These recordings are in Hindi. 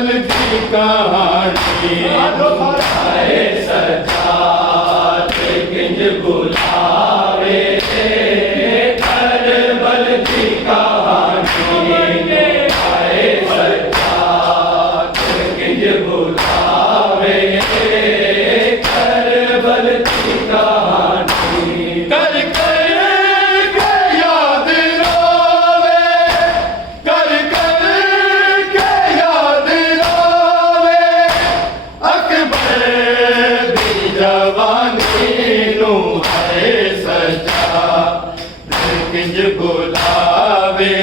करबल की कहानी आए सजाद किंज बुलावे करबल की कहानी आए सजाद किंज बुलावे करबल की कहानी कर किंज बुलावे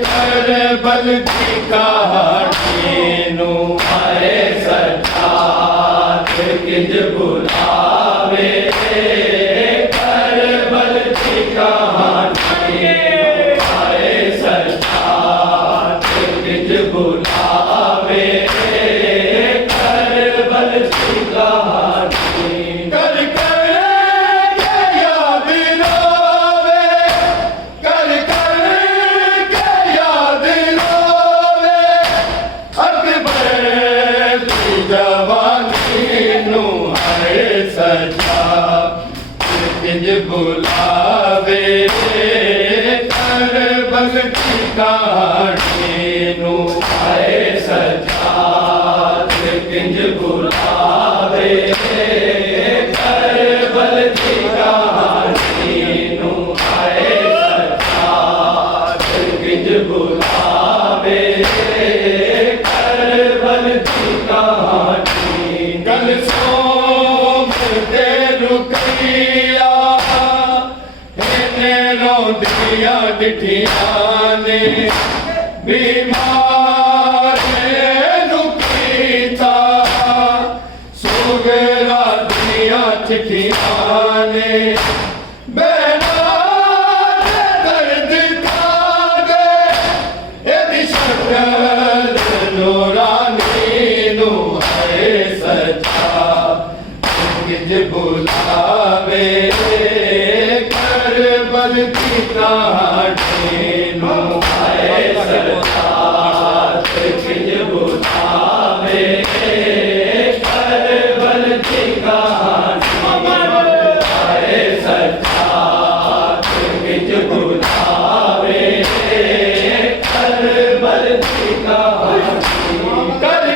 करबल की कहानी नू आए सजाद किंज बुलावे करबल की कहानी आए सजाद किंज बुलावे करबल की कहानी किंज बुलावे करबल की कहानी नू आए सजाद किंज बुलावे करबल की कहानी नू आए सजाद किंज बुलावे करबल की कहानी गल सोम दे रुकैया दिया डिठिया ने बीमार नुकीता सुगरा दिया चिठिया ने बेना दर्द खागे यदि शक्ल नूरानी नू है सजा किंज बुलावे करबल की कहानी नू आए सजाद किंज बुलावे करबल की कहानी आए सजाद किंज बुलावे करबल की कहानी कर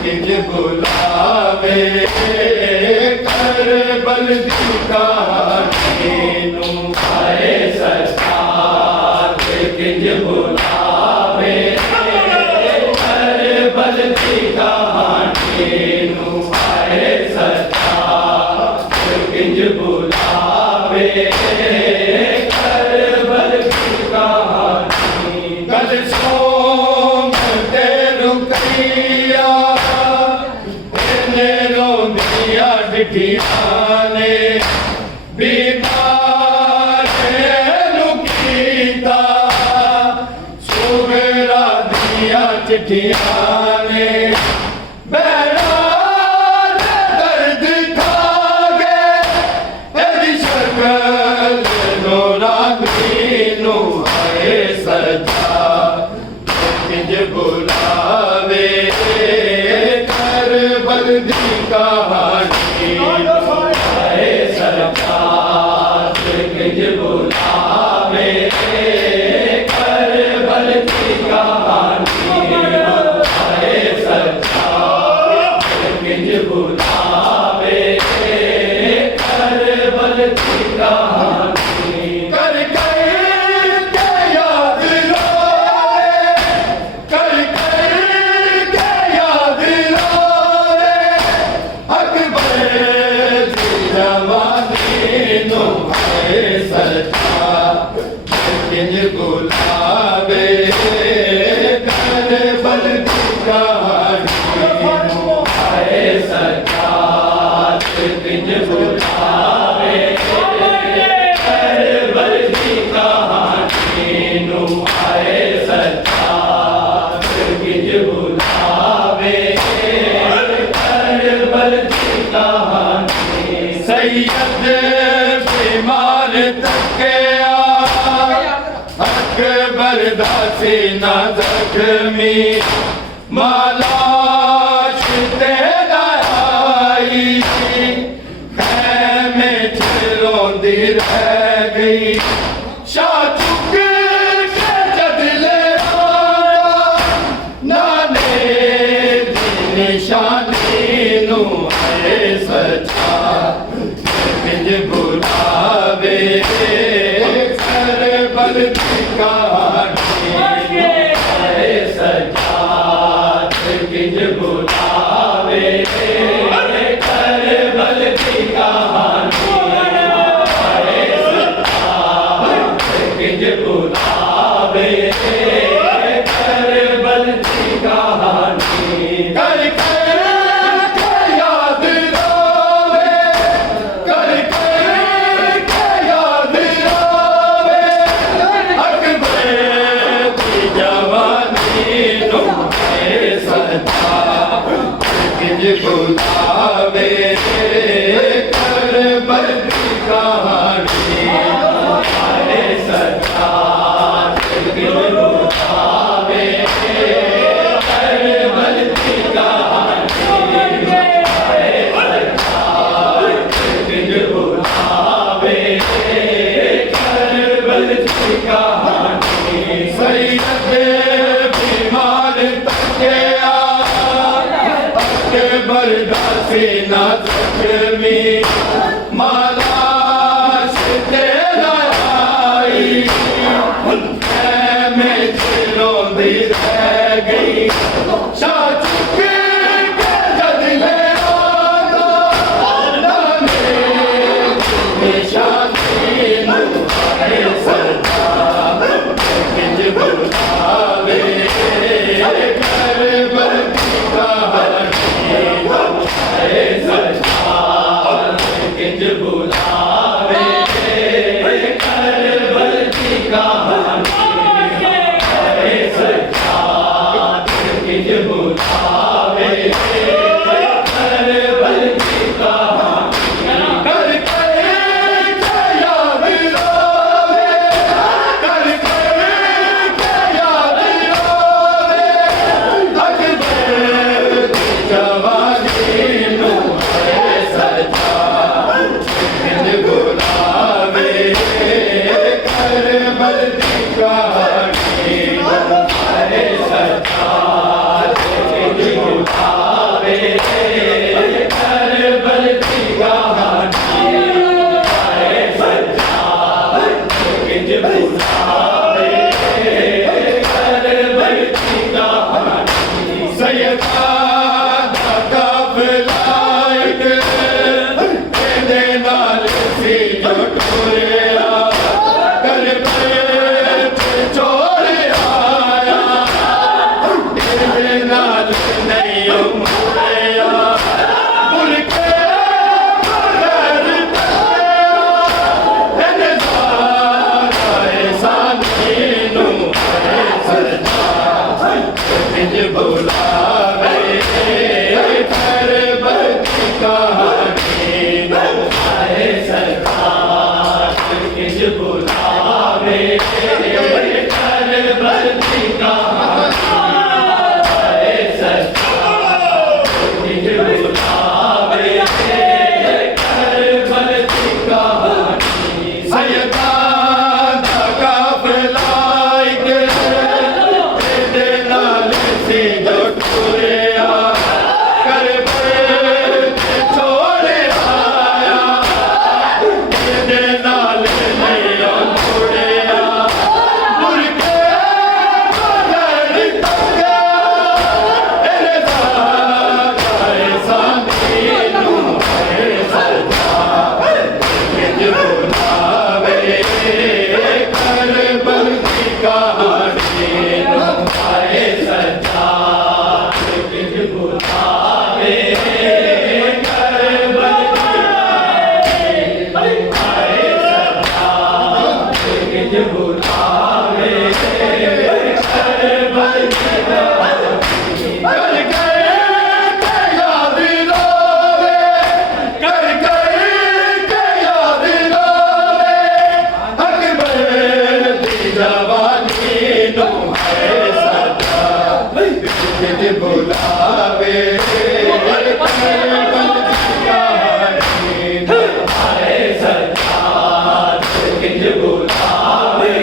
किंज बुलावे करबल की कहानी नू आए सजाद किंज बुलावे करबल की कहानी नू आए सजाद किंज बुलावे करबल की कहानी गल सोम दे रुकैया डिठिया ने बीमार नुकीता सुगरा दिया चिठिया ने बेना दर्द खागे यदि शक्ल नूरानी नू है सजा किंज बुलावे करबल की कहानी आए सजाद किंज बुलावे करबल की कहानी आए सजाद किंज बुलावे करबल की कहानी कर किंज बुलावे करबल की कहानी आए सजाद किंज बुलावे करबल की कहानी आए सजाद ना जख्मी मालाश तेरा आई मैं रोंदी रह गई शाह चुक के जदले नाने निशानी नू है सच्चा बिज बुलावे कर बल की कहानी है सच्चा बिज बुलावे कर बल की कहानी है सच्चा बिज बुलावे कर बल की कहानी कर याद रोवे कर याद रोवे अकबर की जवानी नो है सच्चा बिज बुलावे कर बल की कहानी है सच्चा बिज बुलावे कर बल की कहानी है सच्चा बिज बुलावे कर बल की कहानी सैयद बीमार तके अकबर दासी ना जख्मी मालाश तेरा आई मैं रोंदी रह गई शाह चुक के जदले निशानी नू है सच्चा बिज बुलावे कर बल की कहानी है सच्चा बिज बुलावे कर बल की कहानी है सच्चा बिज बुलावे कर बल की कहानी कर याद रोवे कर याद रोवे अकबर की जवानी नो है सच्चा बिज बुलावे कर बल की कहानी है सच्चा बिज बुलावे कर बल की कहानी है सच्चा बिज बुलावे कर बल की कहानी सैयदा दा काफिला एक तेरे नाल सी जो टुरिया कर पेट छोड़ आया तेरे नाल नहीं मुड़िया भूल के बगैर तेरे दादा सानी नू है सच्चा बिज बुलावे कर बल की कहानी है सच्चा बिज बुलावे कर बल की कहानी है सच्चा बिज बुलावे कर बल की कहानी सैयदा दा काफिला तेरे नाल सी जो टुरिया कर पेट छोड़ आया तेरे नाल नहीं मुड़िया भूल के बगैर तके तेरे दादा सानी नू है सच्चा बिज बुलावे कर बल की कहानी है सच्चा बिज बुलावे कर बल की कहानी है सच्चा बिज बुलावे कर बल की कहानी कर याद रोवे कर याद रोवे अकबर की जवानी नो है बुलावे करबल की कहानी आए सज्जाद किंज बुलावे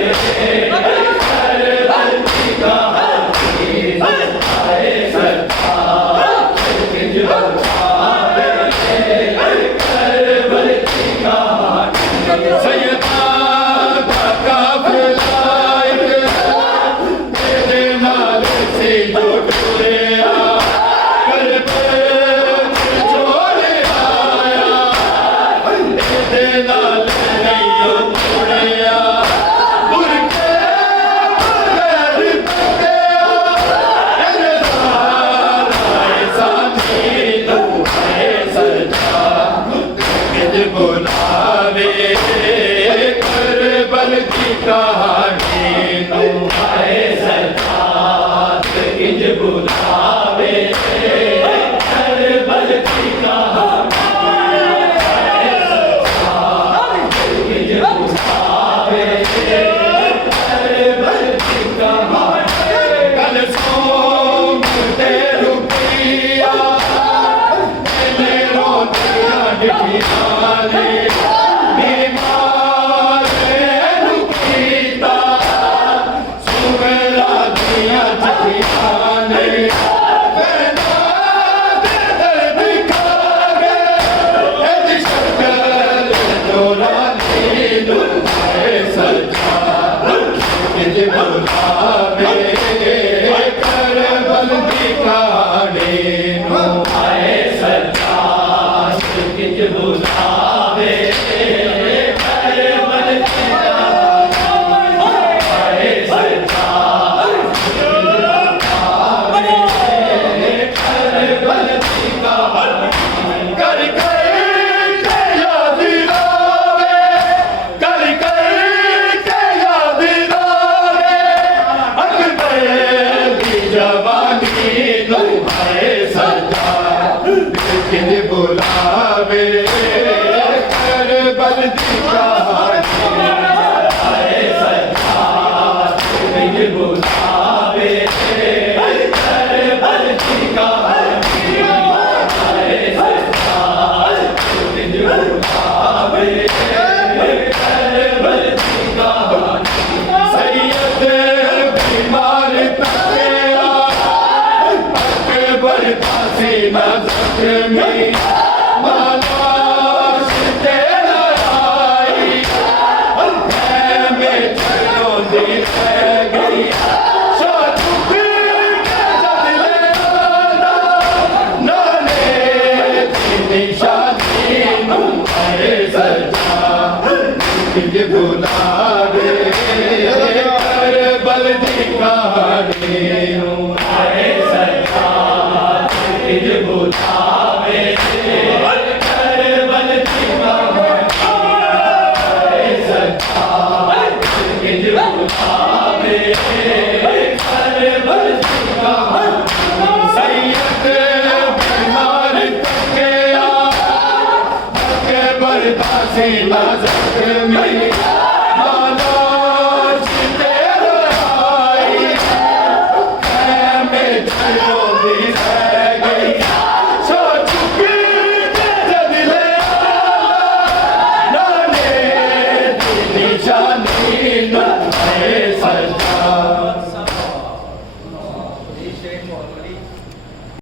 करबल की कहानी आए सज्जाद किंज बुलावे करबल की कहानी सैयदा का काफिला बुलावे करबल की कहानी नो आए सज्जाद किंज बुलावे करबल की कहानी आए सज्जाद किंज बुलावे करबल की कहानी कल सोमते रुपया ले रोटियां डिठिया करबल की कहानी नो आए सज्जाद किंज बुलावे करबल की कहानी आए सज्जाद बुलावे करबल की कहानी कर के याद आवे कर के याद आवे अकबर की जवानी नो आए सज्जाद किंज बुलावे करबल की कहानी आए सज्जाद किंज बुलावे करबल की कहानी आए सज्जाद किंज बुलावे करबल की कहानी सैयद बीमार तकिया अकबर का सीना जख्मी मालाश तेरा आई में चलो दी गई शादुक के जदले नाने की निशानी नो आए सज्जाद किंज बुलावे करबल की कहानी नो आए सज्जाद किंज बुलावे करबल की कहानी आए सज्जाद किंज बुलावे करबल की कहानी सैयद बीमार तकिया अकबर का सीना जख्मी